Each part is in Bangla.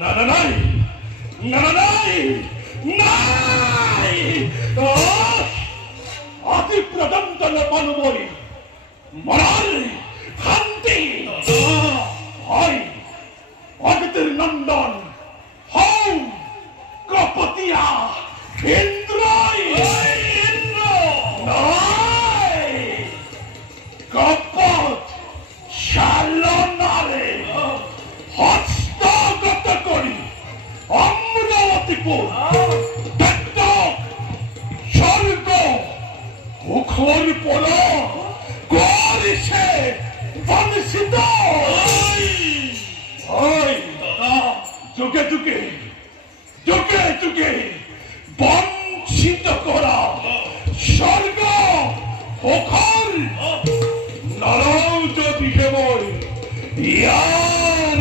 না না নাই না না নাই নাই অতি প্রদন্ত পানুবই মরাল শান্তি হয় অগতের নন্দন হও কপতিয়া ইন্দ্রই ইন্দ্র নাই কপত শালনারে হস্তগত করি অমরাবতীপুর স্বর্গ মুখর পর করিছে বংশিত যুগে যুগে যুগে যুগে বঞ্চিত করা স্বর্গ মুখর নরজ বিহেবর ইয়ার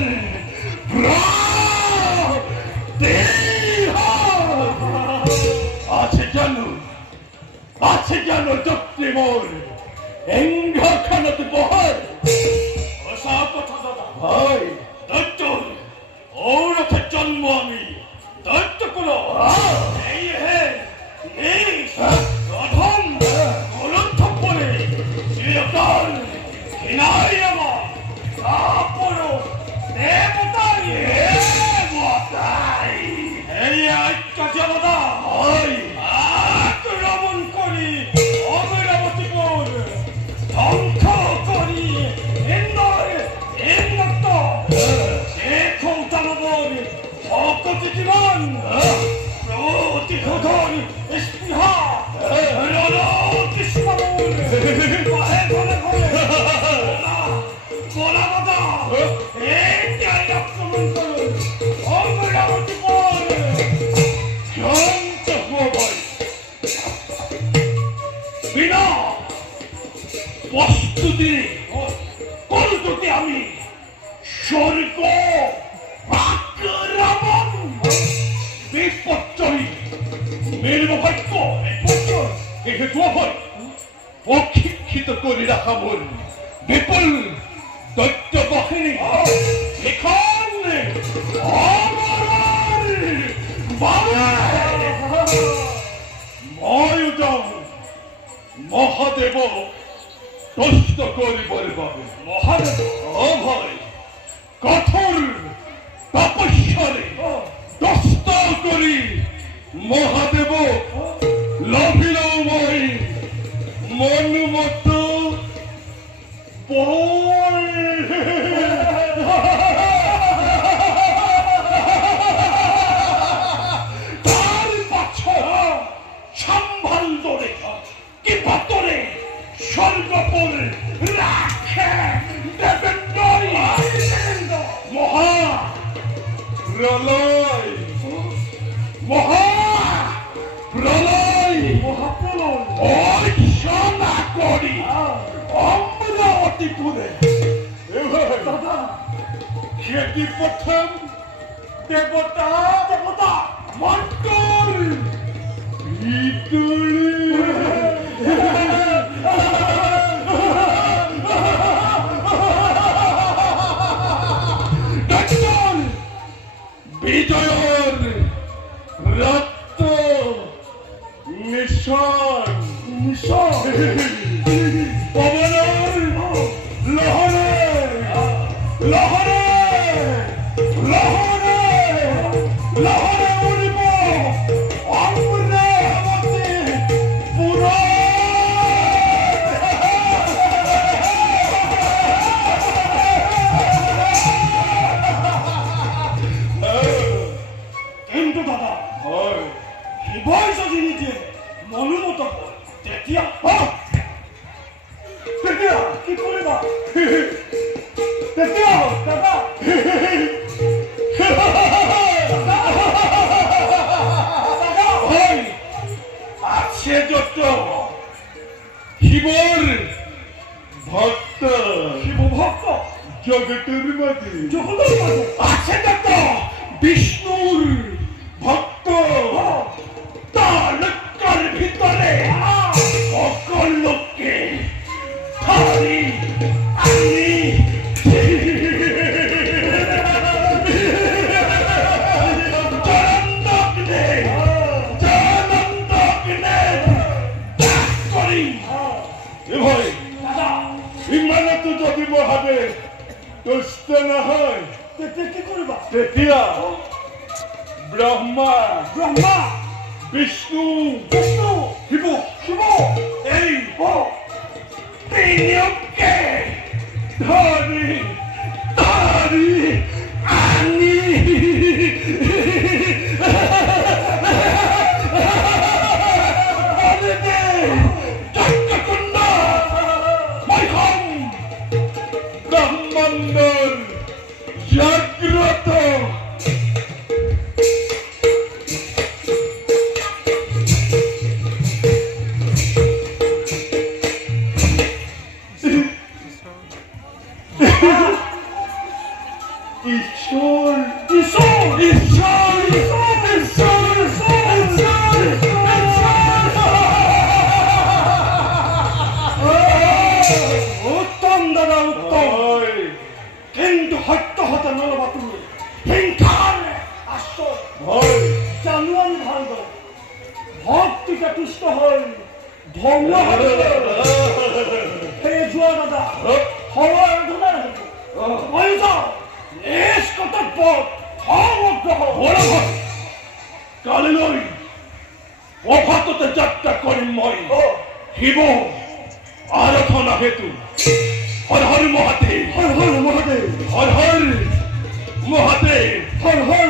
আছে জানো যত্নে মোর এঙ্গখানত বহর সব কথা দাদা ভাই দৈত্য ঔরথের জন্ম আমি দৈত্য কুল এই হে এই প্রথম গ্রন্থ পড়ে চিরকাল ঘৃণাই আমার তারপর দেবতাই দেবতাই এই আজ্ঞা জনতা আক্রমণ করি অমরাবতীপুর ধ্বংস করি ইন্দ্র দেখো দানবর ভক্ত জীবন প্রতিশোধন স্পৃহা কৃষ্ণমূল ঘরে ঘরে ঘরে বলা কথা এইটাই আক্রমণ করুন অমরাবতীপুর বিনা প্রস্তুতি করতে আমি স্বর্গ আক্রমণ বিপর্যয় মেরব ভাগ্য একে হয় অক্ষিক্ষিত করে রাখা মন বিপুল দৈত্য বাহিনী এখানে মহাদেব দস্ত করিবার বাবে মহাদেব অভয় কঠোর তপস্যারে দস্ত করি মহাদেব লভিল মই মন মত তার পাছর সম্ভাল দরে কি পাতরে স্বর্গপুর রাখে দেবেন্দ্র মহা প্রলয় মহা প্রলয় মহাপ্রলয় অর্চনা করি অমরাবতীপুরে দাদা সেটি প্রথম দেবতা দেবতা মন্ত্র বিজয়র রক্ত মিশন মিশন পবনের লহরে লহরে লহরে লহরে উড়িব অমরাবতী পুরা কিন্তু দাদা শিৱই যদি নিদিয়ে মনোমত তেতিয়া তেতিয়া কি কৰিবা তেতিয়া দাদা আছে যত শিৱৰ ভক্ত শিৱ ভক্ত জগতের মাঝে আছে যত বিষ্ণুর ভক্ত তার ভিতরে সকল লোককে থারি আমি কৰিলে নহয় তেতিয়া কি কৰিবা? তেতিয়া ব্ৰহ্মা ব্ৰহ্মা, বিষ্ণু বিষ্ণু, শিৱ শিৱ, এই তিনিওকে ধৰি ধৰি আনি যজ্ঞকুণ্ড মৈথম ব্ৰহ্মাণ্ডৰ জাগ্ৰত ঈশ্বর ঈশ্বর ঈশ্বর ঈশ্বর ঈশ্বর উত্তম দাদা উত্তম, কিন্তু সত্য হতে নলবা তুমি। হিংসাৰ আশ্ৰয় জানুৱাৰী ভালদৰে ভক্তিতে তুষ্ট হৈ ধন্য সেই যোৱা দাদা সময় ধনে মই যাওঁ নিজ কৰ্তব্যত সমগ্ৰ কালিলৈ অভাততে যাত্ৰা কৰিম মই শিৱ আৰাধনা হেতু হৰ হৰ মহাদেৱ হৰ হৰ মহাদেৱ, হৰ হৰ মহাদেৱ হৰ হৰ